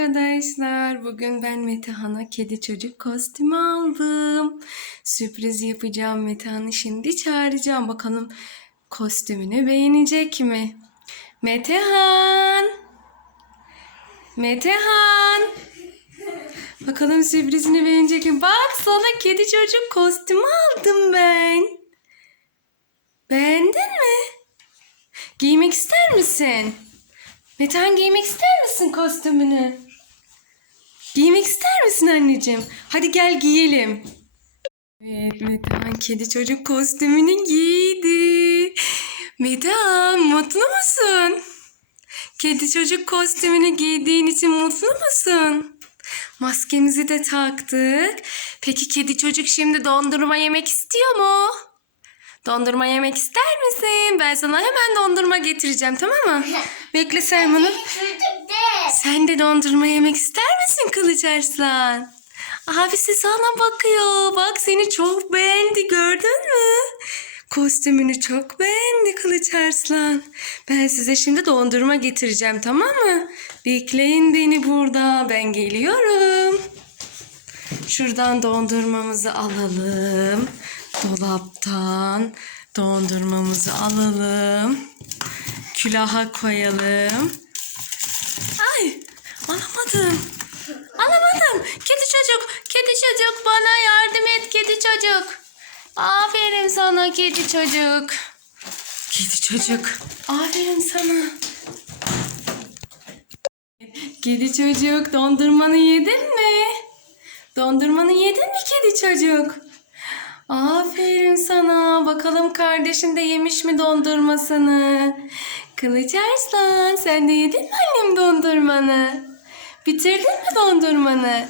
arkadaşlar. Bugün ben Metehan'a kedi çocuk kostümü aldım. Sürpriz yapacağım Metehan'ı şimdi çağıracağım. Bakalım kostümünü beğenecek mi? Metehan! Metehan! Bakalım sürprizini beğenecek mi? Bak sana kedi çocuk kostümü aldım ben. Beğendin mi? Giymek ister misin? Metehan giymek ister misin kostümünü? Giymek ister misin anneciğim? Hadi gel giyelim. Evet Metehan kedi çocuk kostümünü giydi. Metehan mutlu musun? Kedi çocuk kostümünü giydiğin için mutlu musun? Maskemizi de taktık. Peki kedi çocuk şimdi dondurma yemek istiyor mu? Dondurma yemek ister misin? Ben sana hemen dondurma getireceğim tamam mı? Bekle de. Sen de dondurma yemek ister Kılıç Arslan? Abisi sana bakıyor. Bak seni çok beğendi gördün mü? Kostümünü çok beğendi Kılıç Arslan. Ben size şimdi dondurma getireceğim tamam mı? Bekleyin beni burada. Ben geliyorum. Şuradan dondurmamızı alalım. Dolaptan dondurmamızı alalım. Külaha koyalım. Ay alamadım. Alamadım. Kedi çocuk, kedi çocuk bana yardım et kedi çocuk. Aferin sana kedi çocuk. Kedi çocuk. Aferin sana. Kedi çocuk dondurmanı yedin mi? Dondurmanı yedin mi kedi çocuk? Aferin sana. Bakalım kardeşin de yemiş mi dondurmasını? Kılıç Arslan sen de yedin mi annem dondurmanı? Bitirdin mi dondurmanı?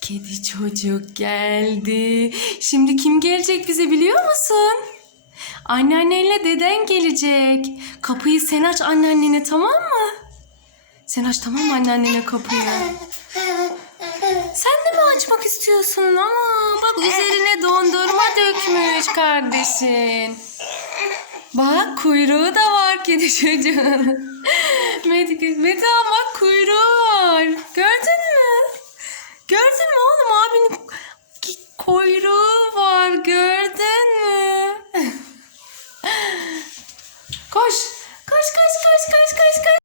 Kedi çocuk geldi. Şimdi kim gelecek bize biliyor musun? Anneannenle deden gelecek. Kapıyı sen aç anneannene tamam mı? Sen aç tamam mı anneannene kapıyı? Sen de mi açmak istiyorsun? Ama bak üzerine dondurma dökmüş kardeşin. Bak kuyruğu da var kedi çocuğun. kuyruğu var gördün mü? Koş.